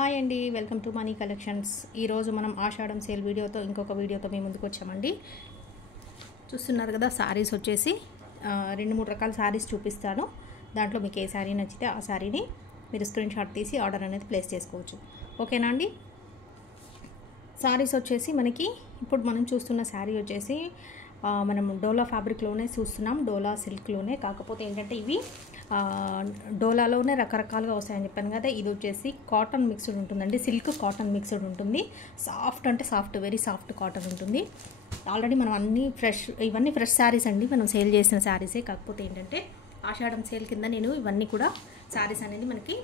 Hi అండి, welcome to money collections. ఈరోజు మనం ఆషాఢం సేల్ వీడియోతో ఇంకొక వీడియోతో మేము ముందుకు వచ్చామండి. చూస్తున్నారు కదా, శారీస్ వచ్చేసి 2-3 రకాల శారీస్ చూపిస్తాను. దాంట్లో మీకు ఏ శారీ నచ్చితే ఆ శారీని మీరు స్క్రీన్ షాట్ తీసి ఆర్డర్ అనేది ప్లేస్ చేసుకోవచ్చు. ఓకేనా అండి? శారీస్ వచ్చేసి మనకి ఇప్పుడు మనం చూస్తున్న శారీ వచ్చేసి మనం డోలా ఫ్యాబ్రిక్లోనే చూస్తున్నాం, డోలా సిల్క్లోనే. కాకపోతే ఏంటంటే ఇవి డోలాలోనే రకరకాలుగా వస్తాయని చెప్పాను కదా. ఇది వచ్చేసి కాటన్ మిక్స్డ్ ఉంటుందండి, సిల్క్ కాటన్ మిక్స్డ్ ఉంటుంది. సాఫ్ట్ అంటే సాఫ్ట్, వెరీ సాఫ్ట్ కాటన్ ఉంటుంది. ఆల్రెడీ మనం ఇవన్నీ ఫ్రెష్ శారీస్ అండి, మనం సేల్ చేసిన శారీసే. కాకపోతే ఏంటంటే ఆషాఢం సేల్ కింద నేను ఇవన్నీ కూడా శారీస్ అనేది మనకి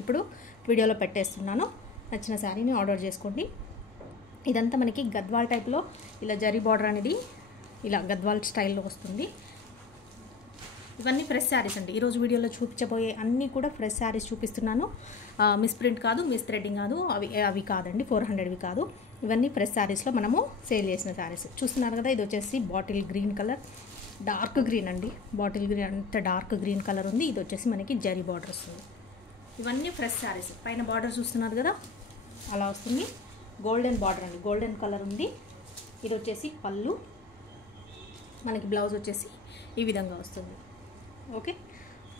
ఇప్పుడు వీడియోలో పెట్టేస్తున్నాను. నచ్చిన శారీని ఆర్డర్ చేసుకోండి. ఇదంతా మనకి గద్వాల్ టైప్లో ఇలా జరీ బార్డర్ అనేది ఇలా గద్వాల్ స్టైల్లో వస్తుంది. ఇవన్నీ ఫ్రెష్ శారీస్ అండి. ఈరోజు వీడియోలో చూపించబోయే అన్నీ కూడా ఫ్రెష్ శారీస్ చూపిస్తున్నాను. మిస్ ప్రింట్ కాదు, మిస్ థ్రెడ్డింగ్ కాదు, అవి కాదండి, 400వి కాదు. ఇవన్నీ ఫ్రెష్ శారీస్లో మనము సేల్ చేసిన శారీస్. చూస్తున్నారు కదా, ఇది వచ్చేసి bottle green colour, dark green అండి. బాటిల్ గ్రీన్ అంత డార్క్ గ్రీన్ కలర్ ఉంది. ఇది వచ్చేసి మనకి జరీ బార్డర్ వస్తుంది. ఇవన్నీ ఫ్రెష్ శారీస్. పైన బార్డర్ చూస్తున్నారు కదా, అలా వస్తుంది. గోల్డెన్ బార్డర్ అండి, గోల్డెన్ కలర్ ఉంది. ఇది వచ్చేసి పళ్ళు. మనకి బ్లౌజ్ వచ్చేసి ఈ విధంగా వస్తుంది. ఓకే,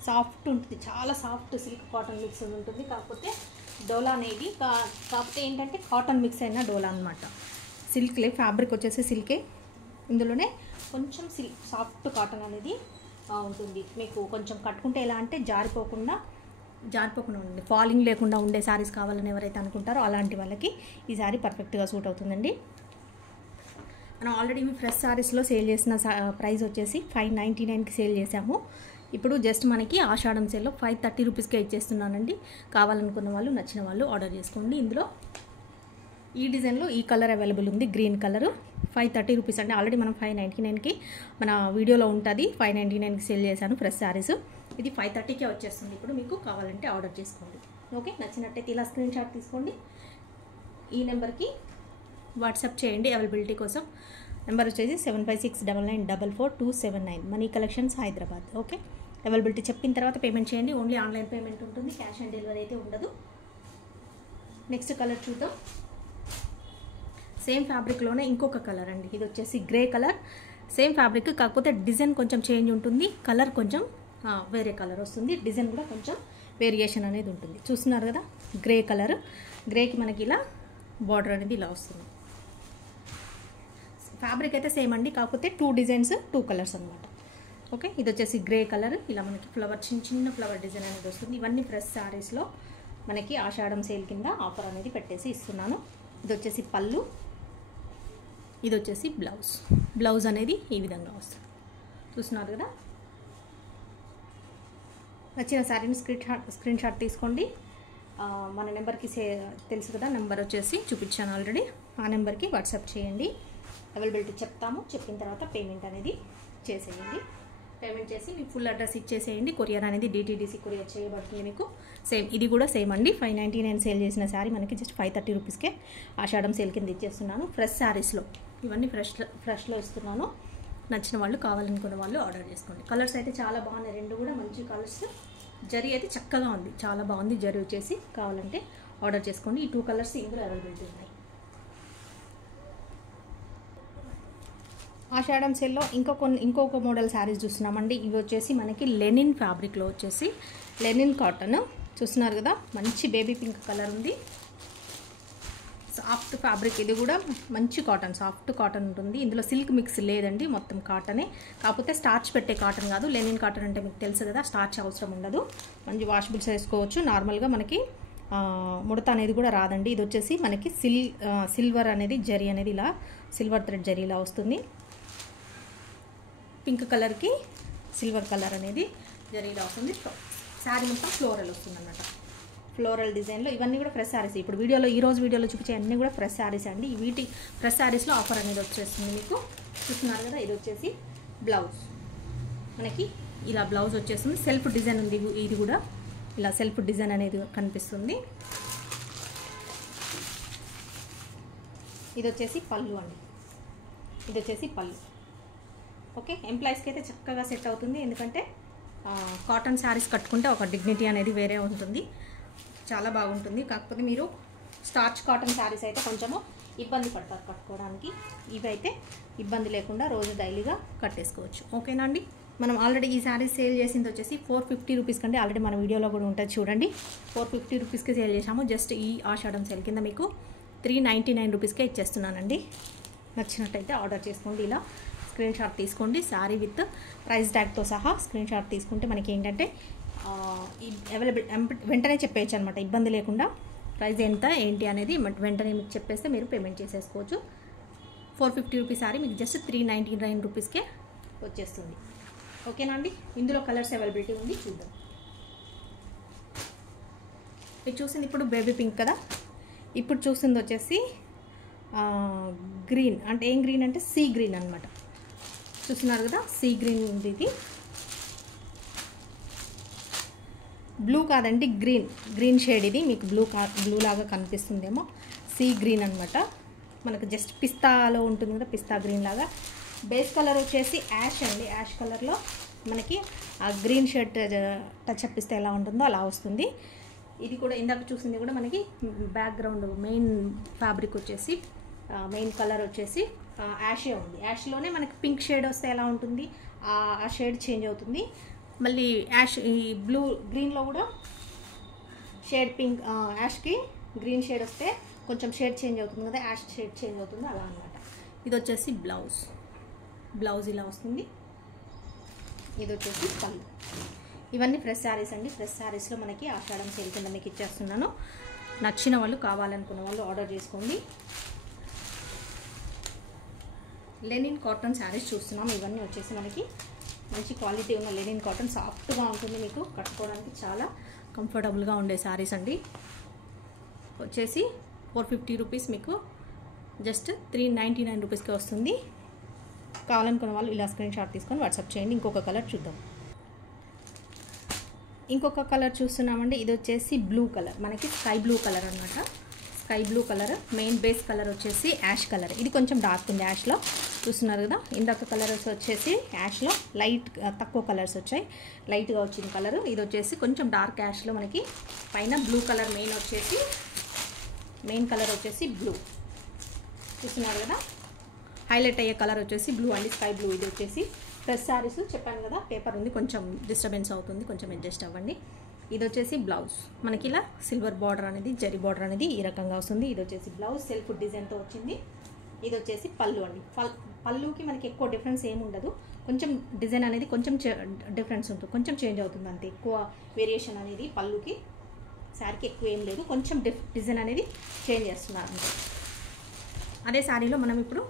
సాఫ్ట్ ఉంటుంది, చాలా సాఫ్ట్ సిల్క్ కాటన్ మిక్స్ ఉంటుంది. కాకపోతే డోలా అనేది కాకపోతే ఏంటంటే కాటన్ మిక్స్ అయిన డోలా అనమాట. సిల్క్లే, ఫ్యాబ్రిక్ వచ్చేసి సిల్కే, ఇందులోనే కొంచెం సాఫ్ట్ కాటన్ అనేది ఉంటుంది. మీకు కొంచెం కట్టుకుంటే ఎలా అంటే జారిపోకుండా ఉండే, ఫాలింగ్ లేకుండా ఉండే శారీస్ కావాలని ఎవరైతే అనుకుంటారో అలాంటి వాళ్ళకి ఈ శారీ పర్ఫెక్ట్గా సూట్ అవుతుందండి. మనం ఆల్రెడీ ఫ్రెష్ శారీస్లో సేల్ చేసిన ప్రైస్ వచ్చేసి 599కి సేల్ చేసాము. ఇప్పుడు జస్ట్ మనకి ఆషాఢం సేల్లో 530 రూపీస్కే ఇచ్చేస్తున్నానండి. కావాలనుకున్న వాళ్ళు, నచ్చిన వాళ్ళు ఆర్డర్ చేసుకోండి. ఇందులో ఈ డిజైన్లో ఈ కలర్ అవైలబుల్ ఉంది, గ్రీన్ కలర్. 530 రూపీస్ అండి. ఆల్రెడీ మనం 599కి మన వీడియోలో ఉంటుంది, 599కి సేల్ చేశాను ఫ్రెష్ శారీస్. ఇది 530కే వచ్చేస్తుంది. ఇప్పుడు మీకు కావాలంటే ఆర్డర్ చేసుకోండి. ఓకే, నచ్చినట్టయితే ఇలా స్క్రీన్ షాట్ తీసుకోండి. ఈ నెంబర్కి వాట్సాప్ చేయండి అవైలబిలిటీ కోసం. నెంబర్ వచ్చేసి 7569944279, money collections, Hyderabad. Okay, availability చెప్పిన తర్వాత పేమెంట్ చేయండి. ఓన్లీ ఆన్లైన్ పేమెంట్ ఉంటుంది, క్యాష్ ఆన్ డెలివరీ అయితే ఉండదు. నెక్స్ట్ కలర్ చూద్దాం. సేమ్ ఫ్యాబ్రిక్లోనే ఇంకొక కలర్ అండి. ఇది వచ్చేసి గ్రే కలర్. సేమ్ ఫ్యాబ్రిక్, కాకపోతే డిజైన్ కొంచెం చేంజ్ ఉంటుంది, కలర్ కొంచెం వేరే కలర్ వస్తుంది. డిజైన్ కూడా కొంచెం వేరియేషన్ అనేది ఉంటుంది. చూస్తున్నారు కదా, గ్రే కలర్. గ్రేకి మనకి ఇలా బార్డర్ అనేది ఇలా వస్తుంది. ఫ్యాబ్రిక్ అయితే సేమ్ అండి, కాకపోతే 2 డిజైన్స్ 2 కలర్స్ అనమాట. ఓకే, ఇది వచ్చేసి గ్రే కలర్. ఇలా మనకి ఫ్లవర్, చిన్న ఫ్లవర్ డిజైన్ అనేది వస్తుంది. ఇవన్నీ ఫ్రెష్ శారీస్లో మనకి ఆషాఢం సేల్ కింద ఆఫర్ అనేది పెట్టేసి ఇస్తున్నాను. ఇది వచ్చేసి పళ్ళు, ఇది వచ్చేసి బ్లౌజ్ అనేది ఈ విధంగా వస్తుంది. చూస్తున్నారు కదా, నచ్చిన శారీని స్క్రీన్ షాట్ తీసుకోండి. మన నెంబర్కి తెలుసు కదా, నెంబర్ వచ్చేసి చూపించాను ఆల్రెడీ. ఆ నెంబర్కి వాట్సాప్ చేయండి, అవైలబిలిటీ చెప్తాము. చెప్పిన తర్వాత పేమెంట్ అనేది చేసేయండి. పేమెంట్ చేసి మీ ఫుల్ అడ్రస్ ఇచ్చేసేయండి. కొరియర్ అనేది DTDC కొరియర్ చేయబడుతుంది మీకు. సేమ్ ఇది కూడా సేమ్ అండి. 599 సేల్ చేసిన శారీ మనకి జస్ట్ 530 రూపీస్కే ఆషాఢం సేల్ కింద ఇచ్చేస్తున్నాను. ఫ్రెష్ శారీస్లో ఇవన్నీ ఫ్రెష్లో ఇస్తున్నాను. నచ్చిన వాళ్ళు, కావాలనుకున్న వాళ్ళు ఆర్డర్ చేసుకోండి. కలర్స్ అయితే చాలా బాగున్నాయి, 2 కూడా మంచి కలర్స్. జరీ అయితే చక్కగా ఉంది, చాలా బాగుంది. జరీ వచ్చేసి కావాలంటే ఆర్డర్ చేసుకోండి. ఈ 2 కలర్స్ ఇందులో అవైలబిలిటీ ఉన్నాయి. ఆషాఢం సేల్లో ఇంకొక మోడల్ శారీస్ చూస్తున్నామండి. ఇవి వచ్చేసి మనకి లెనిన్ ఫ్యాబ్రిక్లో వచ్చేసి లెనిన్ కాటన్. చూస్తున్నారు కదా, మంచి బేబీ పింక్ కలర్ ఉంది. సాఫ్ట్ ఫ్యాబ్రిక్, ఇది కూడా మంచి కాటన్, సాఫ్ట్ కాటన్ ఉంటుంది. ఇందులో సిల్క్ మిక్స్ లేదండి, మొత్తం కాటనే. కాకపోతే స్టార్చ్ పెట్టే కాటన్ కాదు. లెనిన్ కాటన్ అంటే మీకు తెలుసు కదా, స్టార్చ్ అవసరం ఉండదు. మంచి వాషబుల్స్ వేసుకోవచ్చు. నార్మల్గా మనకి ముడత అనేది కూడా రాదండి. ఇది వచ్చేసి మనకి సిల్వర్ అనేది జరీ అనేది ఇలా సిల్వర్ థ్రెడ్ జరీ ఇలా వస్తుంది. పింక్ కలర్కి సిల్వర్ కలర్ అనేది జరీలా వస్తుంది. శారీ మొత్తం ఫ్లోరల్ వస్తుంది అన్నమాట, ఫ్లోరల్ డిజైన్లో. ఇవన్నీ కూడా ఫ్రెష్ శారీస్. ఇప్పుడు ఈరోజు వీడియోలో చూపించే అన్నీ కూడా ఫ్రెష్ శారీస్ అండి. వీటి ఫ్రెష్ శారీస్లో ఆఫర్ అనేది వచ్చేస్తుంది మీకు. చూస్తున్నారు కదా, ఇది వచ్చేసి బ్లౌజ్. మనకి ఇలా బ్లౌజ్ వచ్చేస్తుంది. సెల్ఫ్ డిజైన్ ఉంది, ఇది కూడా ఇలా సెల్ఫ్ డిజైన్ అనేది కనిపిస్తుంది. ఇది వచ్చేసి పళ్ళు అండి, ఇది వచ్చేసి పళ్ళు. ఓకే, ఎంప్లాయీస్కి అయితే చక్కగా సెట్ అవుతుంది. ఎందుకంటే కాటన్ శారీస్ కట్టుకుంటే ఒక డిగ్నిటీ అనేది వేరే ఉంటుంది. చాలా బాగుంటుంది. కాకపోతే మీరు స్టార్చ్ కాటన్ శారీస్ అయితే కొంచెము ఇబ్బంది పడతారు కట్టుకోవడానికి. ఇవైతే ఇబ్బంది లేకుండా రోజు డైలీగా కట్టేసుకోవచ్చు. ఓకేనా అండి. మనం ఆల్రెడీ ఈ శారీస్ సేల్ చేసింది వచ్చేసి 450 రూపీస్ కంటే ఆల్రెడీ మన వీడియోలో కూడా ఉంటుంది చూడండి. 450 రూపీస్కి సేల్ చేసాము. జస్ట్ ఈ ఆషాఢం సేల్ కింద మీకు 399 రూపీస్కే ఇచ్చేస్తున్నానండి. నచ్చినట్టయితే ఆర్డర్ చేసుకోండి. ఇలా స్క్రీన్ షాట్ తీసుకోండి. శారీ విత్ ప్రైస్ ట్యాగ్తో సహా స్క్రీన్ షాట్ తీసుకుంటే మనకి ఏంటంటే అవైలబుల్ వెంటనే చెప్పేయచ్చు అనమాట. ఇబ్బంది లేకుండా ప్రైస్ ఎంత ఏంటి అనేది వెంటనే మీకు చెప్పేస్తే మీరు పేమెంట్ చేసేసుకోవచ్చు. 450 రూపీస్ శారీ మీకు జస్ట్ 399 రూపీస్కే వచ్చేస్తుంది. ఓకేనా అండి. ఇందులో కలర్స్ అవైలబిలిటీ ఉంది, చూద్దాం. మీరు చూసింది ఇప్పుడు బేబీ పింక్ కదా. ఇప్పుడు చూసింది వచ్చేసి గ్రీన్. అంటే ఏం గ్రీన్ అంటే సీ గ్రీన్ అనమాట. చూస్తున్నారు కదా, సీ గ్రీన్ ఉంది. ఇది బ్లూ కాదండి, గ్రీన్ షేడ్. ఇది మీకు బ్లూ లాగా కనిపిస్తుందేమో. సీ గ్రీన్ అనమాట. మనకు జస్ట్ పిస్తాలో ఉంటుంది కదా, పిస్తా గ్రీన్ లాగా. బేస్ కలర్ వచ్చేసి యాష్ అండి. యాష్ కలర్లో మనకి ఆ గ్రీన్ షర్ట్ టచ్ అప్ ఇస్తే ఎలా ఉంటుందో అలా వస్తుంది. ఇది కూడా ఇందాక చూసింది కూడా మనకి బ్యాక్గ్రౌండ్ మెయిన్ ఫ్యాబ్రిక్ వచ్చేసి మెయిన్ కలర్ వచ్చేసి యాషే ఉంది. యాష్లోనే మనకి పింక్ షేడ్ వస్తే ఎలా ఉంటుంది ఆ షేడ్ చేంజ్ అవుతుంది. మళ్ళీ యాష్ ఈ బ్లూ గ్రీన్లో కూడా shade pink Yaskhi green shade వస్తే కొంచెం షేడ్ చేంజ్ అవుతుంది కదా, యాష్ షేడ్ చేంజ్ అవుతుంది అలా అనమాట. ఇది వచ్చేసి బ్లౌజ్ ఇలా వస్తుంది. ఇది వచ్చేసి పళ్ళు. ఇవన్నీ ఫ్రెష్ శారీస్ అండి. ఫ్రెష్ శారీస్లో మనకి ఆషాఢం సేల్ కింద మీకు ఇచ్చేస్తున్నాను. నచ్చిన వాళ్ళు, కావాలనుకున్న వాళ్ళు ఆర్డర్ చేసుకోండి. లెనిన్ కాటన్ శారీస్ చూస్తున్నాం. ఇవన్నీ వచ్చేసి మనకి మంచి క్వాలిటీ ఉన్న లెనిన్ కాటన్, సాఫ్ట్గా ఉంటుంది. మీకు కట్టుకోవడానికి చాలా కంఫర్టబుల్గా ఉండే శారీస్ అండి. వచ్చేసి 450 రూపీస్ మీకు జస్ట్ 399 రూపీస్కి వస్తుంది. కావాలనుకున్న వాళ్ళు ఇలా స్క్రీన్ షాట్ తీసుకొని వాట్సాప్ చేయండి. ఇంకొక కలర్ చూద్దాం. ఇంకొక కలర్ చూస్తున్నామండి. ఇది వచ్చేసి బ్లూ కలర్, మనకి స్కై బ్లూ కలర్ అనమాట. Sky blue colour. Main base colour వచ్చేసి యాష్ కలర్. ఇది కొంచెం డార్క్ ఉంది యాష్లో, చూస్తున్నారు కదా. ఇందాక కలర్స్ వచ్చేసి యాష్లో లైట్ తక్కువ కలర్స్ వచ్చాయి, లైట్గా వచ్చింది కలర్. ఇది వచ్చేసి కొంచెం డార్క్ యాష్లో మనకి పైన బ్లూ కలర్. మెయిన్ కలర్ వచ్చేసి బ్లూ, చూస్తున్నారు కదా. హైలైట్ అయ్యే కలర్ వచ్చేసి బ్లూ అండి, స్కై బ్లూ. ఇది వచ్చేసి ఫ్రెష్ శారీస్ చెప్పాను కదా, పేపర్ ఉంది, కొంచెం డిస్టర్బెన్స్ అవుతుంది, కొంచెం అడ్జస్ట్ అవ్వండి. ఇది వచ్చేసి బ్లౌజ్. మనకి ఇలా సిల్వర్ బార్డర్ అనేది, జరీ బార్డర్ అనేది ఈ రకంగా వస్తుంది. ఇది వచ్చేసి బ్లౌజ్ సెల్ఫ్ డిజైన్తో వచ్చింది. ఇది వచ్చేసి పళ్ళు అండి. పళ్ళుకి మనకి ఎక్కువ డిఫరెన్స్ ఏమి ఉండదు. కొంచెం డిజైన్ అనేది కొంచెం డిఫరెన్స్ ఉంటుంది, కొంచెం చేంజ్ అవుతుంది అంతే. ఎక్కువ వేరియేషన్ అనేది పళ్ళుకి శారీకి ఎక్కువ ఏం లేదు, కొంచెం డిజైన్ అనేది చేంజ్ చేస్తున్నారు అంతే. అదే శారీలో మనం ఇప్పుడు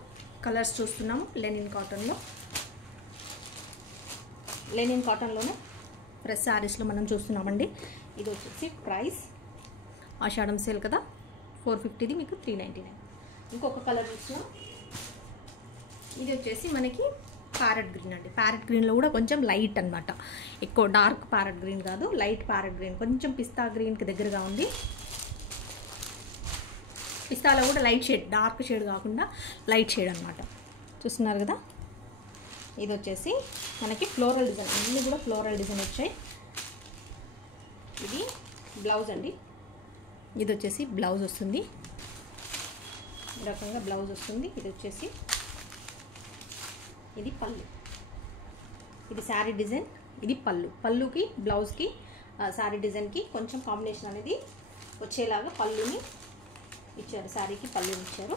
కలర్స్ చూస్తున్నాము. లెనిన్ కాటన్లోనే ఫ్రెష్ శారీస్లో మనం చూస్తున్నామండి. ఇది వచ్చేసి ప్రైస్ ఆషాఢం సేల్ కదా, 450ది మీకు 399. ఇంకొక కలర్ చూస్తున్నాం. ఇది వచ్చేసి మనకి ప్యారెట్ గ్రీన్ అండి. ప్యారెట్ గ్రీన్లో కూడా కొంచెం లైట్ అనమాట, ఎక్కువ డార్క్ ప్యారెట్ గ్రీన్ కాదు, లైట్ ప్యారెట్ గ్రీన్, కొంచెం పిస్తా గ్రీన్కి దగ్గరగా ఉంది. పిస్తాలో కూడా లైట్ షేడ్, డార్క్ షేడ్ కాకుండా లైట్ షేడ్ అనమాట. చూస్తున్నారు కదా. ఇది వచ్చేసి మనకి ఫ్లోరల్ డిజైన్, అన్నీ కూడా ఫ్లోరల్ డిజైన్ వచ్చాయి. ఇది బ్లౌజ్ అండి. ఇది వచ్చేసి బ్లౌజ్ వస్తుంది, ఈ రకంగా బ్లౌజ్ వస్తుంది. ఇది వచ్చేసి ఇది పళ్ళు. ఇది శారీ డిజైన్, ఇది పళ్ళుకి బ్లౌజ్కి శారీ డిజైన్కి కొంచెం కాంబినేషన్ అనేది వచ్చేలాగా పళ్ళుని ఇచ్చారు, శారీకి పళ్ళుని ఇచ్చారు.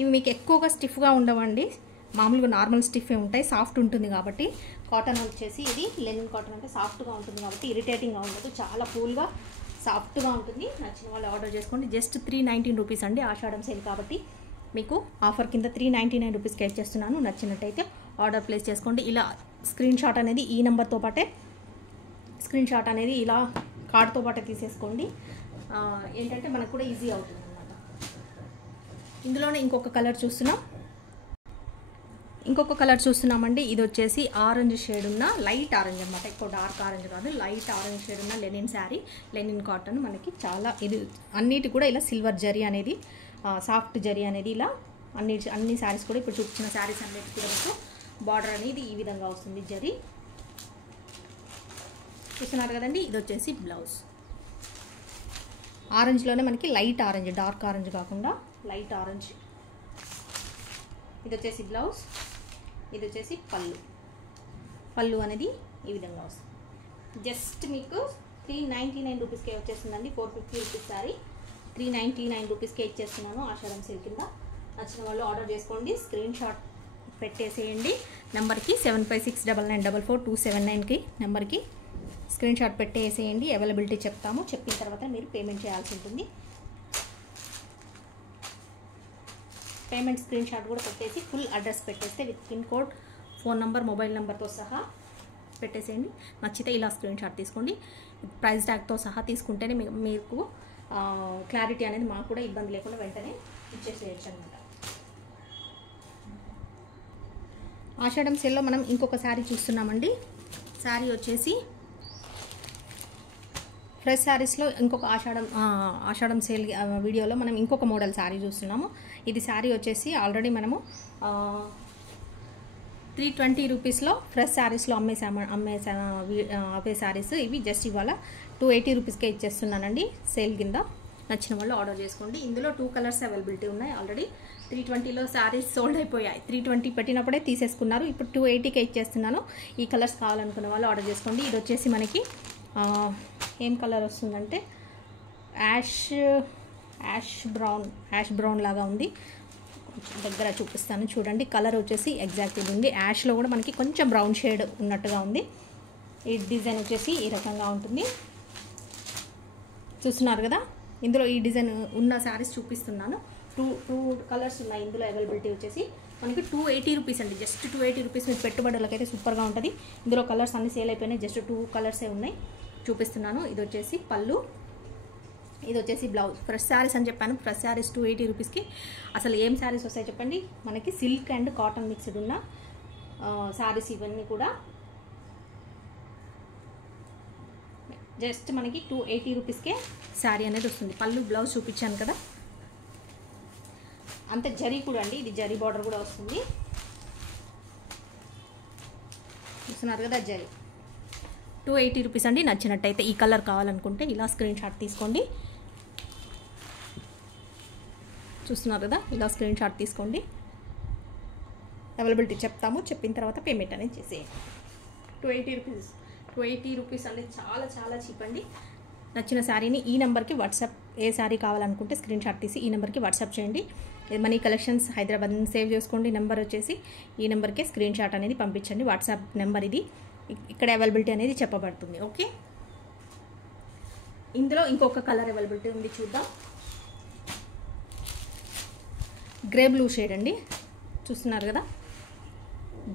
ఇవి మీకు ఎక్కువగా స్టిఫ్గా ఉండవండి, మామూలుగా నార్మల్ స్టిఫే ఉంటాయి. సాఫ్ట్ ఉంటుంది కాబట్టి. కాటన్ వచ్చేసి ఇది లెనిన్ కాటన్ అంటే సాఫ్ట్గా ఉంటుంది కాబట్టి ఇరిటేటింగ్గా ఉండదు, చాలా కూల్గా సాఫ్ట్గా ఉంటుంది. నచ్చిన వాళ్ళు ఆర్డర్ చేసుకోండి. జస్ట్ 319 రూపీస్ అండి. ఆషాఢం సేల్ కాబట్టి మీకు ఆఫర్ కింద 399 రూపీస్కి ఇచ్చేస్తున్నాను. నచ్చినట్టయితే ఆర్డర్ ప్లేస్ చేసుకోండి. ఇలా స్క్రీన్ షాట్ అనేది ఈ నెంబర్తో పాటే స్క్రీన్ షాట్ అనేది ఇలా కార్డ్తో పాటే తీసేసుకోండి. ఏంటంటే మనకు కూడా ఈజీ అవుతుంది అన్నమాట. ఇందులోనే ఇంకొక కలర్ చూస్తున్నామండి. ఇది వచ్చేసి ఆరెంజ్ షేడ్ ఉన్న, లైట్ ఆరెంజ్ అనమాట, ఎక్కువ డార్క్ ఆరెంజ్ కాదు, లైట్ ఆరెంజ్ షేడ్ ఉన్న లెనిన్ శారీ, లెనిన్ కాటన్. మనకి చాలా ఇది అన్నిటి కూడా ఇలా సిల్వర్ జరీ అనేది, సాఫ్ట్ జరీ అనేది ఇలా అన్ని శారీస్ కూడా ఇప్పుడు చూపించిన శారీస్ అన్నిటి కూడా బార్డర్ అనేది ఈ విధంగా వస్తుంది జరీ. చూస్తున్నారు కదండి, ఇది వచ్చేసి బ్లౌజ్. ఆరెంజ్లోనే మనకి లైట్ ఆరెంజ్, డార్క్ ఆరెంజ్ కాకుండా లైట్ ఆరెంజ్. ఇది వచ్చేసి బ్లౌజ్, ఇది వచ్చేసి పళ్ళు అనేది ఈ విధంగా వస్తుంది. జస్ట్ మీకు 399 రూపీస్కే వచ్చేస్తుందండి. 450 రూపీస్ సారీ 399 రూపీస్కే ఇచ్చేస్తున్నాను ఆషాఢం సేల్ కింద. నచ్చిన వాళ్ళు ఆర్డర్ చేసుకోండి, స్క్రీన్ షాట్ పెట్టేసేయండి నెంబర్కి 7569944279కి నెంబర్కి స్క్రీన్ షాట్ పెట్టేసేయండి. అవైలబిలిటీ చెప్తాము, చెప్పిన తర్వాత మీరు పేమెంట్ చేయాల్సి ఉంటుంది. పేమెంట్ స్క్రీన్ షాట్ కూడా పెట్టేసి ఫుల్ అడ్రస్ పెట్టేస్తే with pin code, phone number, mobile నెంబర్తో సహా పెట్టేసేయండి. నచ్చితే ఇలా స్క్రీన్ షాట్ తీసుకోండి. ప్రైస్ ట్యాగ్తో సహా తీసుకుంటేనే మీకు క్లారిటీ అనేది మాకు కూడా ఇబ్బంది లేకుండా వెంటనే ఇచ్చేసేయచ్చు అనమాట. ఆషాఢం సేల్లో మనం ఇంకొక శారీ చూస్తున్నామండి. శారీ వచ్చేసి ఫ్రెష్ శారీస్లో ఇంకొక ఆషాఢం సేల్ వీడియోలో మనం ఇంకొక మోడల్ శారీ చూస్తున్నాము. ఇది శారీ వచ్చేసి ఆల్రెడీ మనము 320 రూపీస్లో ఫ్రెష్ శారీస్లో అవే శారీస్ ఇవి జస్ట్ ఇవాళ 280 రూపీస్కే ఇచ్చేస్తున్నానండి సేల్ కింద. నచ్చిన వాళ్ళు ఆర్డర్ చేసుకోండి. ఇందులో 2 కలర్స్ అవైలబిలిటీ ఉన్నాయి. ఆల్రెడీ 320లో శారీస్ సోల్డ్ అయిపోయాయి. 320 పెట్టినప్పుడే తీసేసుకున్నారు. ఇప్పుడు 280కే ఇచ్చేస్తున్నాను. ఈ కలర్స్ కావాలనుకున్న వాళ్ళు ఆర్డర్ చేసుకోండి. ఇది వచ్చేసి మనకి ఏం కలర్ వస్తుందంటే యాష్ బ్రౌన్ లాగా ఉంది. దగ్గర చూపిస్తాను చూడండి. కలర్ వచ్చేసి ఎగ్జాక్ట్ ఇది ఉంది. యాష్లో కూడా మనకి కొంచెం బ్రౌన్ షేడ్ ఉన్నట్టుగా ఉంది. ఈ డిజైన్ వచ్చేసి ఈ రకంగా ఉంటుంది. చూస్తున్నారు కదా, ఇందులో ఈ డిజైన్ ఉన్న శారీస్ చూపిస్తున్నాను. టూ కలర్స్ ఉన్నాయి ఇందులో. అవైలబిలిటీ వచ్చేసి మనకి 280 రూపీస్ అండి. జస్ట్ 280 రూపీస్ మీకు పెట్టుబడులకైతే సూపర్గా ఉంటుంది. ఇందులో కలర్స్ అన్ని సేల్ అయిపోయినాయి. జస్ట్ 2 కలర్సే ఉన్నాయి, చూపిస్తున్నాను. ఇది వచ్చేసి పళ్ళు, ఇది వచ్చేసి బ్లౌజ్. ఫ్రెష్ శారీస్ అని చెప్పాను. ఫ్రెష్ శారీస్ 280 రూపీస్కి అసలు ఏం శారీస్ వస్తాయి చెప్పండి. మనకి సిల్క్ అండ్ కాటన్ మిక్స్డ్ ఉన్న శారీస్ ఇవన్నీ కూడా జస్ట్ మనకి 280 రూపీస్కే శారీ అనేది వస్తుంది. పళ్ళు బ్లౌజ్ చూపించాను కదా, అంతే. జరీ కూడా అండి, ఇది జరీ బార్డర్ కూడా వస్తుంది. చూస్తున్నారు కదా, జరీ 280 రూపీస్ అండి. నచ్చినట్టయితే ఈ కలర్ కావాలనుకుంటే ఇలా స్క్రీన్ షాట్ తీసుకోండి. చూస్తున్నారు కదా, ఇలా స్క్రీన్ షాట్ తీసుకోండి. అవైలబిలిటీ చెప్తాము, చెప్పిన తర్వాత పేమెంట్ అనేది చేసేయండి. 280 రూపీస్ అండి. చాలా చాలా చీప్ అండి. నచ్చిన శారీని ఈ నెంబర్కి వాట్సాప్, ఏ శారీ కావాలనుకుంటే స్క్రీన్ షాట్ తీసి ఈ నెంబర్కి వాట్సాప్ చేయండి. మనీ కలెక్షన్స్ హైదరాబాద్ సేవ్ చేసుకోండి. నెంబర్ వచ్చేసి ఈ నెంబర్కే స్క్రీన్ షాట్ అనేది పంపించండి. వాట్సాప్ నెంబర్ ఇది. ఇక్కడ అవైలబిలిటీ అనేది చెప్పబడుతుంది. ఓకే, ఇందులో ఇంకొక కలర్ అవైలబిలిటీ ఉంది, చూద్దాం. గ్రే బ్లూ షేడ్ అండి. చూస్తున్నారు కదా,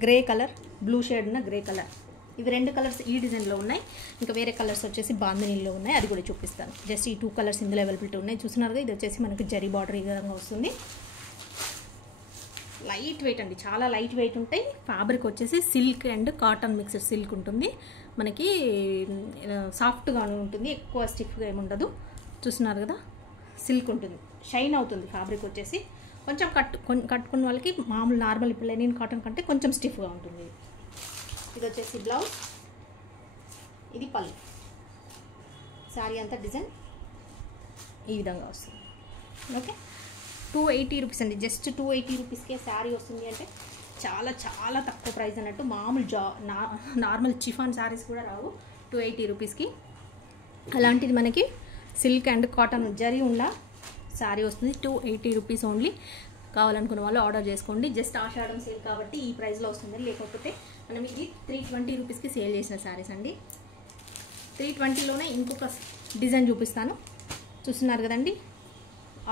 గ్రే కలర్, బ్లూ షేడ్ ఉన్న గ్రే కలర్. ఇవి 2 కలర్స్ ఈ డిజైన్లో ఉన్నాయి. ఇంకా వేరే కలర్స్ వచ్చేసి బాందినీలో ఉన్నాయి, అది కూడా చూపిస్తాను. జస్ట్ ఈ 2 కలర్స్ ఇందులో అవైలబిలిటీ ఉన్నాయి. చూస్తున్నారు కదా, ఇది వచ్చేసి మనకి జరీ బార్డర్ ఈ విధంగా వస్తుంది. లైట్ వెయిట్ అండి, చాలా లైట్ వెయిట్ ఉంటాయి. ఫ్యాబ్రిక్ వచ్చేసి silk and cotton mixed silk ఉంటుంది. మనకి సాఫ్ట్గానే ఉంటుంది, ఎక్కువ స్టిఫ్గా ఏమి ఉండదు. చూస్తున్నారు కదా, సిల్క్ ఉంటుంది, షైన్ అవుతుంది. ఫ్యాబ్రిక్ వచ్చేసి కొంచెం కట్టుకున్న వాళ్ళకి మామూలు నార్మల్ ఇప్పుడు లెనిన్ కాటన్ కంటే కొంచెం స్టిఫ్గా ఉంటుంది. ఇది వచ్చేసి బ్లౌజ్, ఇది పళ్ళు. శారీ అంతా డిజైన్ ఈ విధంగా వస్తుంది. ఓకే, 280 రూపీస్ అండి. జస్ట్ 280 రూపీస్కే శారీ వస్తుంది అంటే చాలా చాలా తక్కువ ప్రైస్ అన్నట్టు. మామూలు నార్మల్ చిఫాన్ శారీస్ కూడా రావు 280 రూపీస్కి. అలాంటిది మనకి సిల్క్ అండ్ కాటన్ జరీ ఉన్న శారీ వస్తుంది. 280 రూపీస్ ఓన్లీ. కావాలనుకున్న వాళ్ళు ఆర్డర్ చేసుకోండి. జస్ట్ ఆషాఢం సేల్ కాబట్టి ఈ ప్రైస్లో వస్తుంది. లేకపోతే మనం ఇది 320 రూపీస్కి సేల్ చేసిన శారీస్ అండి. 320లోనే ఇంకొక డిజైన్ చూపిస్తాను. చూస్తున్నారు కదండి,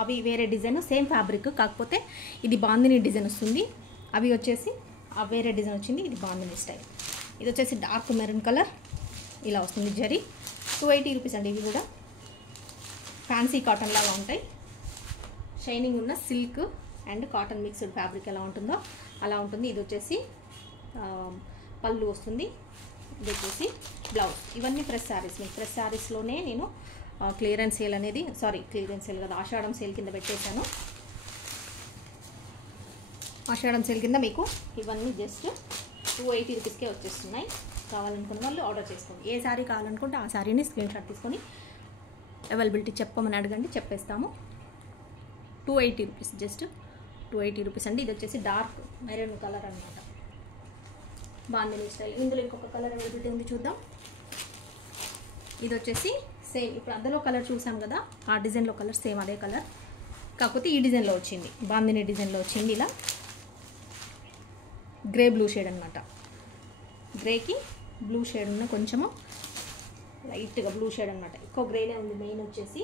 అవి వేరే డిజైన్, సేమ్ ఫ్యాబ్రిక్, కాకపోతే ఇది బాందిని డిజైన్ వస్తుంది. అవి వచ్చేసి వేరే డిజైన్ వచ్చింది, ఇది బాందిని స్టైల్. ఇది వచ్చేసి డార్క్ మెరూన్ కలర్ ఇలా వస్తుంది జరీ. 280 రూపీస్ అండి. ఇవి కూడా ఫ్యాన్సీ కాటన్ లాగా ఉంటాయి. షైనింగ్ ఉన్న silk and cotton mixed fabric ఎలా ఉంటుందో అలా ఉంటుంది. ఇది వచ్చేసి పళ్ళు వస్తుంది, ఇది వచ్చేసి బ్లౌజ్. ఇవన్నీ ఫ్రెష్ శారీస్. మీకు ఫ్రెష్ శారీస్లోనే నేను క్లియరెన్స్ సేల్ అనేది, క్లియరెన్స్ సేల్ కదా, ఆషాఢం సేల్ కింద పెట్టేశాను. ఆషాఢం సేల్ కింద మీకు ఇవన్నీ జస్ట్ 280 రూపీస్కే వచ్చేస్తున్నాయి. కావాలనుకున్న వాళ్ళు ఆర్డర్ చేసుకోండి. ఏ శారీ కావాలనుకుంటే ఆ శారీని స్క్రీన్ షాట్ తీసుకొని అవైలబిలిటీ చెప్పమని అడగండి, చెప్పేస్తాము. 280 రూపీస్, జస్ట్ 280 రూపీస్ అండి. ఇది వచ్చేసి డార్క్ మెరూన్ కలర్ అనమాట, బాందిని స్టైల్. ఇందులో ఇంకొక కలర్ అవైలబిలిటీ ఉంది, చూద్దాం. ఇది వచ్చేసి సేమ్ ఇప్పుడు అందులో కలర్ చూసాం కదా, ఆ డిజైన్లో కలర్ సేమ్ అదే కలర్, కాకపోతే ఈ డిజైన్లో వచ్చింది, బాందిని డిజైన్లో వచ్చింది. ఇలా గ్రే బ్లూ షేడ్ అనమాట, గ్రేకి బ్లూ షేడ్ ఉన్న కొంచెము లైట్గా బ్లూ షేడ్ అనమాట, ఎక్కువ గ్రేనే ఉంది. మెయిన్ వచ్చేసి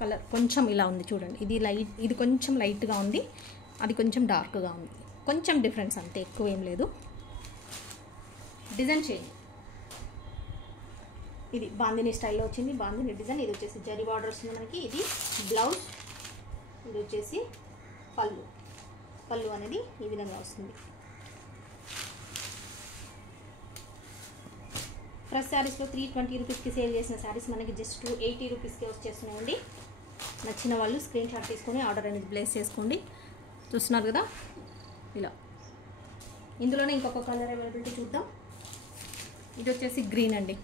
కలర్ కొంచెం ఇలా ఉంది చూడండి, ఇది లైట్, ఇది కొంచెం లైట్గా ఉంది, అది కొంచెం డార్క్గా ఉంది, కొంచెం డిఫరెన్స్ అంతే, ఎక్కువ ఏం లేదు. డిజైన్ చేంజ్, ఇది బాందిని స్టైల్లో వచ్చింది, బాందిని డిజైన్. ఇది వచ్చేసి జరీ బార్డర్ వస్తుంది మనకి, ఇది బ్లౌజ్, ఇది వచ్చేసి పళ్ళు. పళ్ళు అనేది ఈ విధంగా వస్తుంది. ఫ్రెష్ శారీస్లో 320 రూపీస్కి సేల్ చేసిన శారీస్ మనకి జస్ట్ 280 రూపీస్కి వచ్చేస్తున్నాయండి. నచ్చిన వాళ్ళు స్క్రీన్ షాట్ తీసుకొని ఆర్డర్ అనేది ప్లేస్ చేసుకోండి. చూస్తున్నారు కదా ఇలా. ఇందులోనే ఇంకొక కలర్ అవైలబిలిటీ చూద్దాం. ఇది వచ్చేసి గ్రీన్ అండి,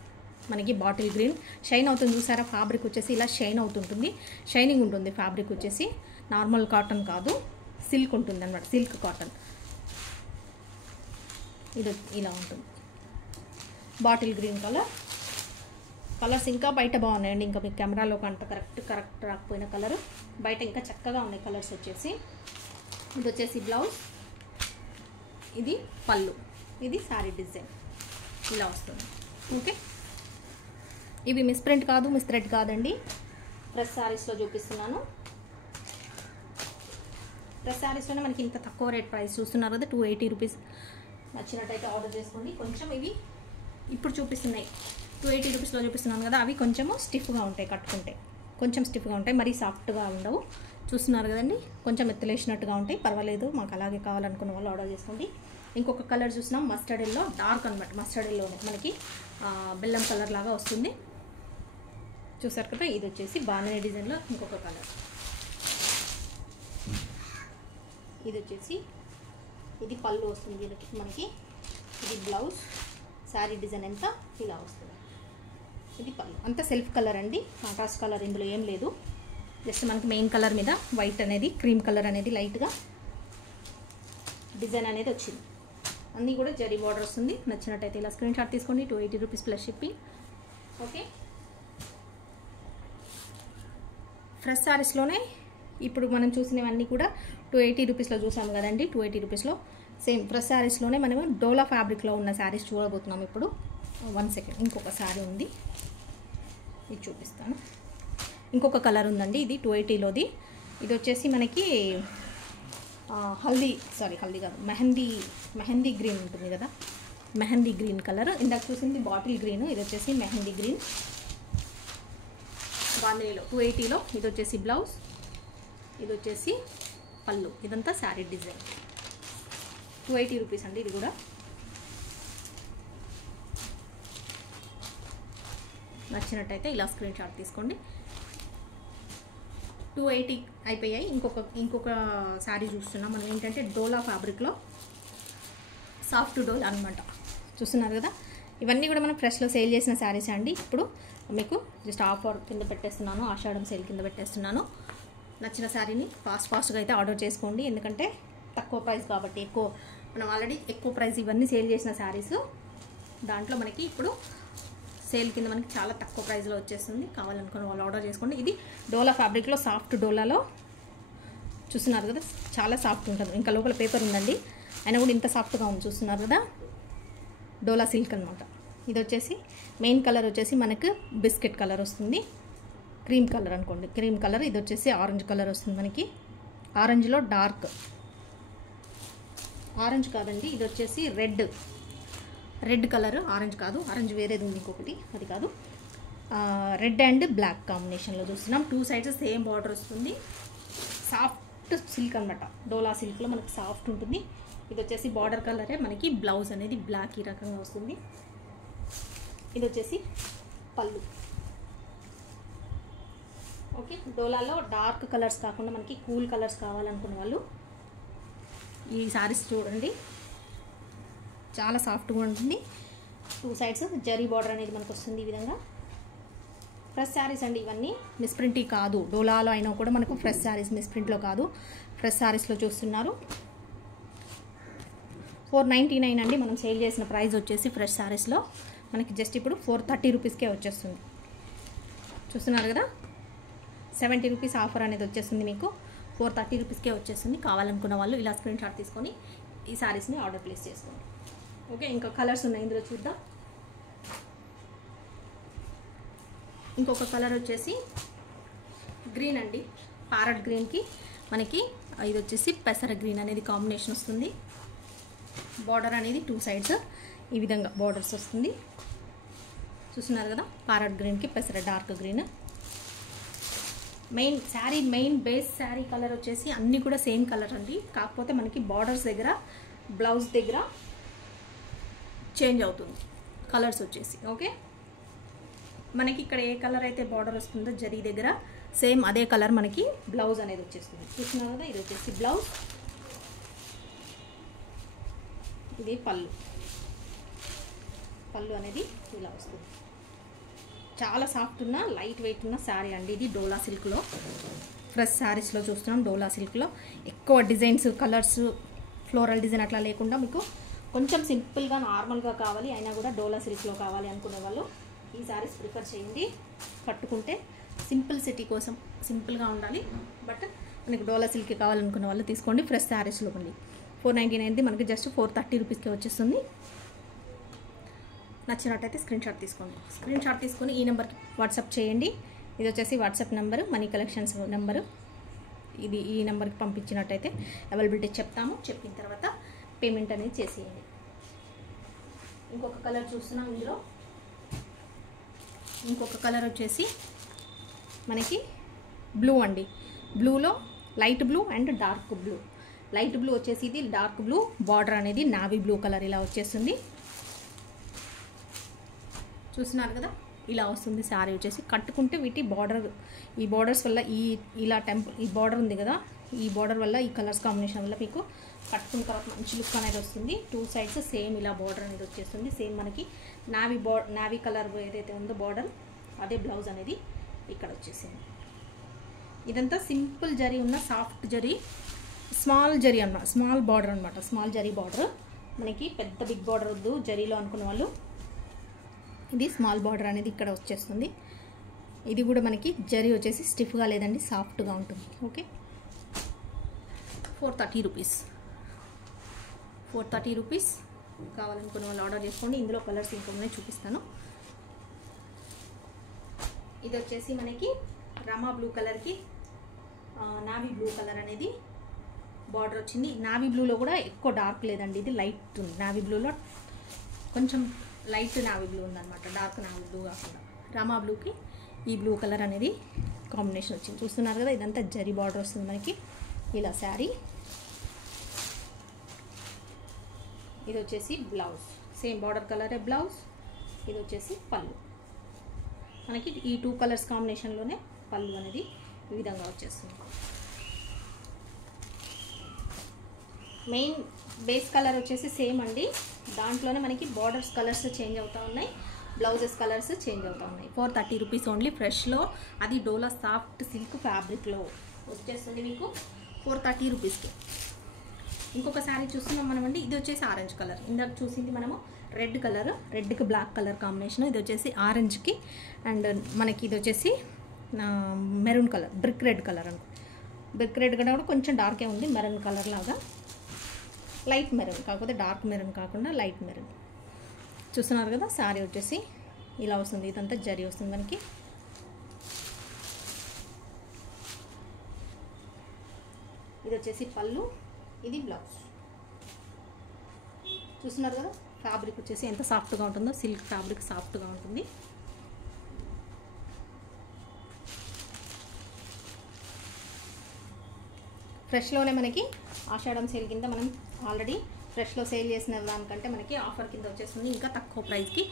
మనకి బాటిల్ గ్రీన్. షైన్ అవుతుంది చూసారా, ఫ్యాబ్రిక్ వచ్చేసి ఇలా షైన్ అవుతుంటుంది, షైనింగ్ ఉంటుంది. ఫ్యాబ్రిక్ వచ్చేసి నార్మల్ కాటన్ కాదు, సిల్క్ ఉంటుంది అనమాట, సిల్క్ కాటన్. ఇది ఇలా ఉంటుంది, బాటిల్ గ్రీన్ కలర్. కలర్స్ ఇంకా బయట బాగున్నాయండి, ఇంకా మీకు కెమెరాలో అంత కరెక్ట్ రాకపోయిన కలర్, బయట ఇంకా చక్కగా ఉన్నాయి కలర్స్ వచ్చేసి. ఇది వచ్చేసి బ్లౌజ్, ఇది పళ్ళు, ఇది శారీ డిజైన్ ఇలా వస్తుంది. ఓకే, ఇవి మిస్ ప్రింట్ కాదు, మిస్ థ్రెడ్ కాదండి, ఫ్రెష్ శారీస్లో చూపిస్తున్నాను. ఫ్రెష్ శారీస్లోనే మనకి ఇంత తక్కువ రేట్ ప్రైస్ చూస్తున్నారు కదా, 280 రూపీస్. నచ్చినట్టయితే ఆర్డర్ చేసుకోండి. కొంచెం ఇవి ఇప్పుడు చూపిస్తున్నాయి 280 రూపీస్లో చూపిస్తున్నాను కదా, అవి కొంచెము స్టిఫ్గా ఉంటాయి, కట్టుకుంటే కొంచెం స్టిఫ్గా ఉంటాయి, మరీ సాఫ్ట్గా ఉండవు. చూస్తున్నారు కదండి, కొంచెం ఎత్తలేసినట్టుగా ఉంటాయి, పర్వాలేదు. మాకు అలాగే కావాలనుకున్న వాళ్ళు ఆర్డర్ చేసుకోండి. ఇంకొక కలర్ చూసినాం, మస్టర్డ్ ఎల్లో, డార్క్ అనమాట. మస్టర్డ్ ఎల్లోనే మనకి బెల్లం కలర్ లాగా వస్తుంది, చూసారు కదా. ఇది వచ్చేసి బాందిని డిజైన్లో ఇంకొక కలర్. ఇది వచ్చేసి ఇది పళ్ళు వస్తుంది దీనికి మనకి, ఇది బ్లౌజ్, శారీ డిజైన్ ఎంత ఇలా వస్తుంది. ఇది పళ్ళు, అంతా సెల్ఫ్ కలర్ అండి, కాంట్రాస్ట్ కలర్ ఇందులో ఏం లేదు. జస్ట్ మనకి మెయిన్ కలర్ మీద వైట్ అనేది, క్రీమ్ కలర్ అనేది లైట్గా డిజైన్ అనేది వచ్చింది. అన్నీ కూడా జరీ బార్డర్ వస్తుంది. నచ్చినట్టయితే ఇలా స్క్రీన్ షాట్ తీసుకోండి. 280 rupees plus shipping. Okay, fresh శారీస్లోనే ఇప్పుడు మనం చూసినవన్నీ కూడా 280 రూపీస్లో చూసాము కదండి. 280 రూపీస్లో సేమ్ ఫ్రెష్ శారీస్లోనే మనము డోలా ఫ్యాబ్రిక్లో ఉన్న శారీస్ చూడబోతున్నాం ఇప్పుడు. 1 సెకండ్, ఇంకొక శారీ ఉంది, ఇది చూపిస్తాను. ఇంకొక కలర్ ఉందండి, ఇది 280లోది. ఇది వచ్చేసి మనకి హల్దీ కాదు, మెహందీ గ్రీన్ ఉంటుంది కదా, మెహందీ గ్రీన్ కలర్. ఇందాక చూసింది బాటిల్ గ్రీన్, ఇది వచ్చేసి మెహందీ గ్రీన్. బాందినిలో 280లో. ఇది వచ్చేసి బ్లౌజ్, ఇది వచ్చేసి పళ్ళు, ఇదంతా శారీ డిజైన్. 280 రూపీస్ అండి ఇది కూడా. నచ్చినట్టయితే ఇలా స్క్రీన్ షాట్ తీసుకోండి. 280 అయిపోయాయి. ఇంకొక శారీ చూస్తున్నాం మనం, ఏంటంటే డోలా ఫ్యాబ్రిక్లో సాఫ్ట్ డోల్ అనమాట. చూస్తున్నారు కదా, ఇవన్నీ కూడా మనం ఫ్రెష్లో సేల్ చేసిన శారీస్ అండి. ఇప్పుడు మీకు జస్ట్ ఆఫర్ కింద పెట్టేస్తున్నాను, ఆషాఢం సేల్ కింద పెట్టేస్తున్నాను. నచ్చిన శారీని ఫాస్ట్గా అయితే ఆర్డర్ చేసుకోండి, ఎందుకంటే తక్కువ ప్రైస్ కాబట్టి. మనం ఆల్రెడీ ఎక్కువ ప్రైస్ ఇవన్నీ సేల్ చేసిన శారీస్, దాంట్లో మనకి ఇప్పుడు సేల్ కింద మనకి చాలా తక్కువ ప్రైస్లో వచ్చేస్తుంది. కావాలనుకున్న వాళ్ళు ఆర్డర్ చేసుకోండి. ఇది డోలా ఫ్యాబ్రిక్లో సాఫ్ట్ డోలాలో చూస్తున్నారు కదా, చాలా సాఫ్ట్ ఉంటుంది. ఇంకా లోపల పేపర్ ఉందండి, అయినా కూడా ఇంత సాఫ్ట్గా ఉంది. చూస్తున్నారు కదా, డోలా సిల్క్ అనమాట. ఇది వచ్చేసి మెయిన్ కలర్ వచ్చేసి మనకు బిస్కెట్ కలర్ వస్తుంది, క్రీమ్ కలర్ అనుకోండి, క్రీమ్ కలర్. ఇది వచ్చేసి ఆరెంజ్ కలర్ వస్తుంది మనకి, ఆరెంజ్లో డార్క్ ఆరెంజ్ కాదండి, ఇది వచ్చేసి రెడ్ కలర్, ఆరెంజ్ కాదు, ఆరెంజ్ వేరేది ఉంది ఇంకొకటి, అది కాదు. రెడ్ అండ్ బ్లాక్ కాంబినేషన్లో చూస్తున్నాం. 2 సైడ్స్ సేమ్ బార్డర్ వస్తుంది. సాఫ్ట్ సిల్క్ అనమాట, డోలా సిల్క్లో మనకి సాఫ్ట్ ఉంటుంది. ఇది వచ్చేసి బార్డర్ కలరే మనకి, బ్లౌజ్ అనేది బ్లాక్ ఈ రకంగా వస్తుంది. ఇది వచ్చేసి పళ్ళు. ఓకే, డోలాలో డార్క్ కలర్స్ కాకుండా మనకి కూల్ కలర్స్ కావాలనుకున్న వాళ్ళు ఈ సారీస్ చూడండి, చాలా సాఫ్ట్గా ఉంటుంది. 2 సైడ్స్ జరీ బార్డర్ అనేది మనకు వస్తుంది ఈ విధంగా. ఫ్రెష్ శారీస్ అండి ఇవన్నీ, మిస్ప్రింట్ కాదు. డోలాలో అయినా కూడా మనకు ఫ్రెష్ శారీస్, మిస్ప్రింట్లో కాదు, ఫ్రెష్ శారీస్లో చూస్తున్నారు. 499 అండి మనం సేల్ చేసిన ప్రైస్ వచ్చేసి ఫ్రెష్ శారీస్లో మనకి జస్ట్ ఇప్పుడు 430 రూపీస్కే వచ్చేస్తుంది. చూస్తున్నారు కదా, 70 రూపీస్ ఆఫర్ అనేది వచ్చేస్తుంది మీకు. 430 రూపీస్కే వచ్చేస్తుంది. కావాలనుకున్న వాళ్ళు ఇలా స్క్రీన్ షాట్ తీసుకొని ఈ శారీస్ని ఆర్డర్ ప్లేస్ చేసుకోండి. ఓకే, ఇంకా కలర్స్ ఉన్నాయి ఇందులో చూద్దాం. ఇంకొక కలర్ వచ్చేసి గ్రీన్ అండి, ప్యారెట్ గ్రీన్కి మనకి ఇది వచ్చేసి పెసర గ్రీన్ అనేది కాంబినేషన్ వస్తుంది. బార్డర్ అనేది 2 సైడ్స్ ఈ విధంగా బార్డర్స్ వస్తుంది. చూస్తున్నారు కదా, ప్యారెట్ గ్రీన్కి పెసర dark green. Main base sari colour వచ్చేసి అన్నీ కూడా సేమ్ కలర్ అండి, కాకపోతే మనకి బార్డర్స్ దగ్గర, బ్లౌజ్ దగ్గర చేంజ్ అవుతుంది కలర్స్ వచ్చేసి. ఓకే, మనకి ఇక్కడ ఏ కలర్ అయితే బార్డర్ వస్తుందో జరీ దగ్గర సేమ్ అదే కలర్ మనకి బ్లౌజ్ అనేది వచ్చేస్తుంది. చూస్తున్నారు కదా, ఇది వచ్చేసి బ్లౌజ్, ఇది పళ్ళు అనేది ఇలా వస్తుంది. చాలా సాఫ్ట్ ఉన్న లైట్ వెయిట్ ఉన్న శారీ అండి ఇది. డోలా సిల్క్లో, ఫ్రెష్ శారీస్లో చూస్తున్నాం. డోలా సిల్క్లో ఎక్కువ డిజైన్స్, కలర్స్, ఫ్లోరల్ డిజైన్ అట్లా లేకుండా మీకు కొంచెం సింపుల్గా నార్మల్గా కావాలి అయినా కూడా డోలా సిల్క్లో కావాలి అనుకునే వాళ్ళు ఈ శారీస్ ప్రిఫర్ చేయండి. కట్టుకుంటే సింపుల్ సిటీ కోసం సింపుల్గా ఉండాలి, బట్ మనకి డోలా సిల్క్ కావాలనుకున్న వాళ్ళు తీసుకోండి. ఫ్రెష్ శారీస్లో మళ్ళీ 499ది మనకి జస్ట్ 430 రూపీస్కి వచ్చేస్తుంది. నచ్చినట్టయితే స్క్రీన్ షాట్ తీసుకోండి. స్క్రీన్ షాట్ తీసుకొని ఈ నెంబర్కి వాట్సాప్ చేయండి. ఇది వచ్చేసి WhatsApp number, money collections number. ఇది ఈ నెంబర్కి పంపించినట్టయితే అవైలబిలిటీ చెప్తాము. చెప్పిన తర్వాత పేమెంట్ అనేది చేసేయండి. ఇంకొక కలర్ చూస్తున్నాం ఇందులో. ఇంకొక కలర్ వచ్చేసి మనకి బ్లూ అండి. బ్లూలో light blue and dark blue. Light blue వచ్చేసి ఇది, డార్క్ బ్లూ బార్డర్ అనేది నావీ బ్లూ కలర్ ఇలా వచ్చేస్తుంది. చూస్తున్నారు కదా, ఇలా వస్తుంది శారీ వచ్చేసి. కట్టుకుంటే వీటి బార్డర్, ఈ బార్డర్స్ వల్ల ఈ బార్డర్ ఉంది కదా, ఈ బార్డర్ వల్ల, ఈ కలర్స్ కాంబినేషన్ వల్ల మీకు కట్టుకున్న తర్వాత మంచి లుక్ అనేది వస్తుంది. 2 సైడ్స్ సేమ్ ఇలా బార్డర్ అనేది వచ్చేస్తుంది. సేమ్ మనకి నావీ కలర్ ఏదైతే ఉందో బార్డర్, అదే బ్లౌజ్ అనేది ఇక్కడ వచ్చేసింది. ఇదంతా సింపుల్ జరీ ఉన్న సాఫ్ట్ జరీ, స్మాల్ జరీ అన్నమాట, స్మాల్ బార్డర్ అనమాట. స్మాల్ జరీ బార్డర్ మనకి, పెద్ద బిగ్ బార్డర్ వద్దు జరీలో అనుకున్న వాళ్ళు ఇది స్మాల్ బార్డర్ అనేది ఇక్కడ వచ్చేస్తుంది. ఇది కూడా మనకి జరీ వచ్చేసి స్టిఫ్గా లేదండి, సాఫ్ట్గా ఉంటుంది. Okay, 430 rupees. 430 రూపీస్ కావాలనుకున్న వాళ్ళు ఆర్డర్ చేసుకోండి. ఇందులో కలర్స్ ఇంకొన్ని చూపిస్తాను. ఇది వచ్చేసి మనకి రమా బ్లూ కలర్కి నావీ బ్లూ కలర్ అనేది బార్డర్ వచ్చింది. నావీ బ్లూలో కూడా ఎక్కువ డార్క్ లేదండి, ఇది లైట్ ఉంది. నావీ బ్లూలో కొంచెం లైట్ నావీ బ్లూ ఉందన్నమాట, డార్క్ నావీ బ్లూ కాకుండా. రమా బ్లూకి ఈ బ్లూ కలర్ అనేది కాంబినేషన్ వచ్చింది. చూస్తున్నారు కదా, ఇదంతా జరీ బార్డర్ వస్తుంది మనకి ఇలా శారీ. ఇది వచ్చేసి బ్లౌజ్, సేమ్ బార్డర్ కలరే బ్లౌజ్. ఇది వచ్చేసి పళ్ళు. మనకి ఈ 2 కలర్స్ కాంబినేషన్లోనే పళ్ళు అనేది ఈ విధంగా వచ్చేస్తుంది. మెయిన్ బేస్ కలర్ వచ్చేసి సేమ్ అండి, దాంట్లోనే మనకి బార్డర్స్ కలర్స్ చేంజ్ అవుతూ ఉన్నాయి, బ్లౌజెస్ కలర్స్ చేంజ్ అవుతూ ఉన్నాయి. 430 రూపీస్ ఓన్లీ. ఫ్రెష్లో, అది డోలా సాఫ్ట్ సిల్క్ ఫ్యాబ్రిక్లో వచ్చేస్తుంది మీకు 430 రూపీస్కి. ఇంకొక శారీ చూస్తున్నాం మనం అండి. ఇది వచ్చేసి ఆరెంజ్ కలర్. ఇందాక చూసింది మనము రెడ్ కలర్, రెడ్కి బ్లాక్ కలర్ కాంబినేషన్. ఇది వచ్చేసి ఆరెంజ్కి అండ్ మనకి ఇది వచ్చేసి maroon colour, brick red colour అనుకో. బ్రిక్ రెడ్ కలర్ కూడా కొంచెం డార్కే ఉంది, మెరూన్ కలర్ లాగా, లైట్ మెరూన్, కాకపోతే డార్క్ మెరూన్ కాకుండా లైట్ మెరూన్. చూస్తున్నారు కదా, శారీ వచ్చేసి ఇలా వస్తుంది. ఇదంతా జరీ వస్తుంది మనకి. ఇది వచ్చేసి పళ్ళు, ఇది బ్లౌజ్. చూస్తున్నారు కదా, ఫ్యాబ్రిక్ వచ్చేసి ఎంత సాఫ్ట్గా ఉంటుందో, సిల్క్ ఫ్యాబ్రిక్ సాఫ్ట్గా ఉంటుంది. ఫ్రెష్లోనే మనకి ఆషాఢం సేల్ కింద మనం ఆల్రెడీ ఫ్రెష్లో సేల్ చేసిన దానికంటే మనకి ఆఫర్ కింద వచ్చేస్తుంది ఇంకా తక్కువ ప్రైస్కి.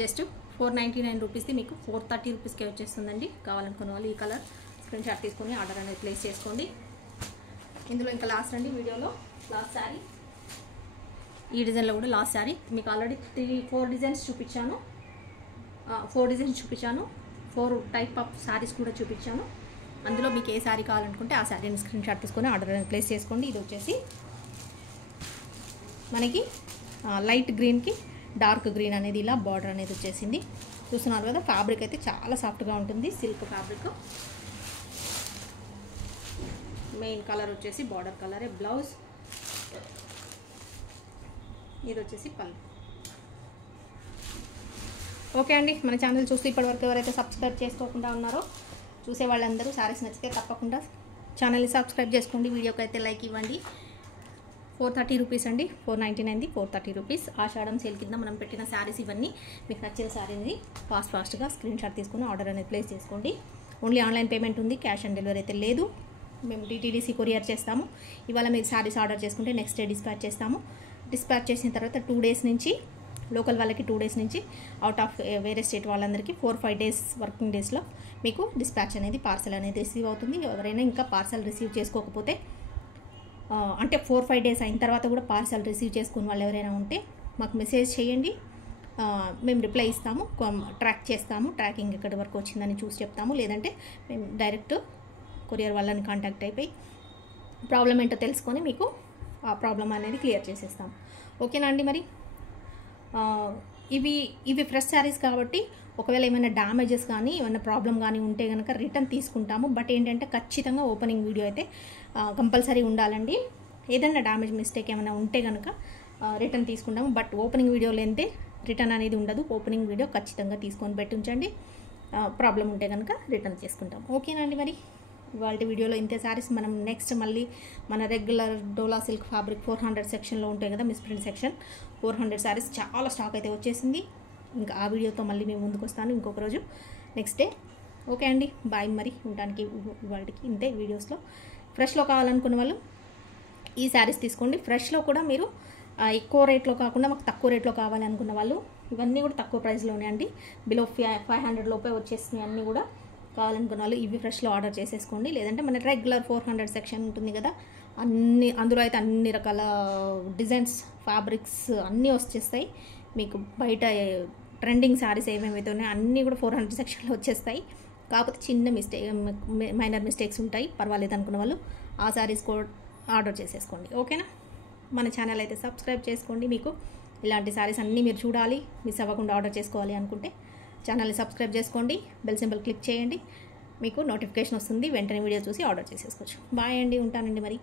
జస్ట్ 499 రూపీస్ది మీకు 430 రూపీస్కే వచ్చేస్తుందండి. కావాలనుకున్న వాళ్ళు ఈ కలర్ స్క్రీన్ షాట్ తీసుకొని ఆర్డర్ అనేది ప్లేస్ చేసుకోండి. ఇందులో ఇంకా లాస్ట్ అండి వీడియోలో లాస్ట్ శారీ. ఈ డిజైన్లో కూడా లాస్ట్ శారీ. మీకు ఆల్రెడీ 4 డిజైన్స్ చూపించాను. 4 డిజైన్స్ చూపించాను. 4 టైప్ ఆఫ్ శారీస్ కూడా చూపించాను. అందులో మీకు ఏ శారీ కావాలనుకుంటే ఆ శారీని స్క్రీన్ షాట్ తీసుకొని ఆర్డర్ ప్లేస్ చేసుకోండి. ఇది వచ్చేసి మనకి లైట్ గ్రీన్కి డార్క్ గ్రీన్ అనేది ఇలా బార్డర్ అనేది వచ్చేసింది. చూస్తున్నారు కదా, ఫ్యాబ్రిక్ అయితే చాలా సాఫ్ట్గా ఉంటుంది. Silk fabric. మెయిన్ కలర్ వచ్చేసి బార్డర్ కలరే. బ్లౌజ్. ఇది వచ్చేసి పళ్ళు. ఓకే అండి, మన ఛానల్ చూస్తూ ఇప్పటివరకు ఎవరైతే సబ్స్క్రైబ్ చేసుకోకుండా ఉన్నారో చూసే వాళ్ళందరూ శారీస్ నచ్చితే తప్పకుండా ఛానల్ని సబ్స్క్రైబ్ చేసుకోండి. వీడియోకి అయితే లైక్ ఇవ్వండి. 430 రూపీస్ అండి. 499ది 430 రూపీస్. ఆషాఢం సేల్ కింద మనం పెట్టిన శారీస్ ఇవన్నీ. మీకు నచ్చిన శారీని ఫాస్ట్గా స్క్రీన్ షాట్ తీసుకుని ఆర్డర్ అనేది ప్లేస్ చేసుకోండి. ఓన్లీ ఆన్లైన్ పేమెంట్ ఉంది, క్యాష్ ఆన్ డెలివరీ అయితే లేదు. మేము DTDC కొరియర్ చేస్తాము. ఇవాళ మీరు శారీస్ ఆర్డర్ చేసుకుంటే నెక్స్ట్ డే డిస్పాచ్ చేస్తాము. డిస్పాచ్ చేసిన తర్వాత 2 డేస్ నుంచి, లోకల్ వాళ్ళకి 2 డేస్ నుంచి, అవుట్ ఆఫ్ వేరే స్టేట్ వాళ్ళందరికీ 4-5 డేస్ వర్కింగ్ డేస్లో మీకు డిస్పాచ్ అనేది, పార్సల్ అనేది రిసీవ్ అవుతుంది. ఎవరైనా ఇంకా పార్సల్ రిసీవ్ చేసుకోకపోతే, అంటే 4-5 డేస్ అయిన తర్వాత కూడా పార్సల్ రిసీవ్ చేసుకున్న వాళ్ళు ఎవరైనా ఉంటే మాకు మెసేజ్ చేయండి. మేము రిప్లై ఇస్తాము, ట్రాక్ చేస్తాము. ట్రాకింగ్ ఎక్కడి వరకు వచ్చిందని చూసి చెప్తాము. లేదంటే మేము డైరెక్ట్ కొరియర్ వాళ్ళని కాంటాక్ట్ అయిపోయి ప్రాబ్లం ఏంటో తెలుసుకొని మీకు ఆ ప్రాబ్లం అనేది క్లియర్ చేసేస్తాము. ఓకేనా అండి? మరి ఇవి ఫ్రెష్ శారీస్ కాబట్టి ఒకవేళ ఏమైనా డ్యామేజెస్ కానీ ఏమైనా ప్రాబ్లం కానీ ఉంటే కనుక రిటర్న్ తీసుకుంటాము. బట్ ఏంటంటే ఖచ్చితంగా ఓపెనింగ్ వీడియో అయితే కంపల్సరీ ఉండాలండి. ఏదైనా డ్యామేజ్ మిస్టేక్ ఏమైనా ఉంటే కనుక రిటర్న్ తీసుకుంటాము. బట్ ఓపెనింగ్ వీడియో లేనిదే రిటర్న్ అనేది ఉండదు. ఓపెనింగ్ వీడియో ఖచ్చితంగా తీసుకొని పెట్టించండి. ప్రాబ్లం ఉంటే కనుక రిటర్న్ చేసుకుంటాం. ఓకేనా అండి? మరి ఇవాళ వీడియోలో ఇంతే శారీస్. మనం నెక్స్ట్ మళ్ళీ మన రెగ్యులర్ డోలా సిల్క్ ఫ్యాబ్రిక్ 400 సెక్షన్లో ఉంటాయి కదా, మిస్ప్రింట్ సెక్షన్ 400 శారీస్ చాలా స్టాక్ అయితే వచ్చేసింది. ఇంకా ఆ వీడియోతో మళ్ళీ మేము ముందుకు వస్తాను ఇంకొక రోజు, నెక్స్ట్ డే. ఓకే అండి, బాయ్. మరి ఉండడానికి ఇవాళకి ఇంతే. వీడియోస్లో ఫ్రెష్లో కావాలనుకున్న వాళ్ళు ఈ శారీస్ తీసుకోండి. ఫ్రెష్లో కూడా మీరు ఎక్కువ రేట్లో కాకుండా మాకు తక్కువ రేట్లో కావాలనుకున్న వాళ్ళు ఇవన్నీ కూడా తక్కువ ప్రైస్లోనే అండి. బిలో 500 లోపే వచ్చేసినాయి అన్నీ కూడా. కావాలనుకున్న వాళ్ళు ఇవి ఫ్రెష్లో ఆర్డర్ చేసేసుకోండి. లేదంటే మన రెగ్యులర్ 400 సెక్షన్ ఉంటుంది కదా, అందులో అయితే అన్ని రకాల డిజైన్స్, ఫ్యాబ్రిక్స్ అన్నీ వచ్చేస్తాయి మీకు. బయట ట్రెండింగ్ శారీస్ ఏమేమైతే ఉన్నాయో అన్నీ కూడా 400 సెక్షన్లో వచ్చేస్తాయి. కాకపోతే చిన్న మైనర్ మిస్టేక్స్ ఉంటాయి. పర్వాలేదు అనుకున్న వాళ్ళు ఆ శారీస్ కూడా ఆర్డర్ చేసేసుకోండి. ఓకేనా? మన ఛానల్ అయితే సబ్స్క్రైబ్ చేసుకోండి. మీకు ఇలాంటి శారీస్ అన్నీ మీరు చూడాలి, మిస్ అవ్వకుండా ఆర్డర్ చేసుకోవాలి అనుకుంటే ఛానల్ని సబ్స్క్రైబ్ చేసుకోండి. బెల్ సింబల్ క్లిక్ చేయండి, మీకు నోటిఫికేషన్ వస్తుంది. వెంటనే వీడియో చూసి ఆర్డర్ చేసేసుకోవచ్చు. బాయ్ అండి, ఉంటానండి మరి.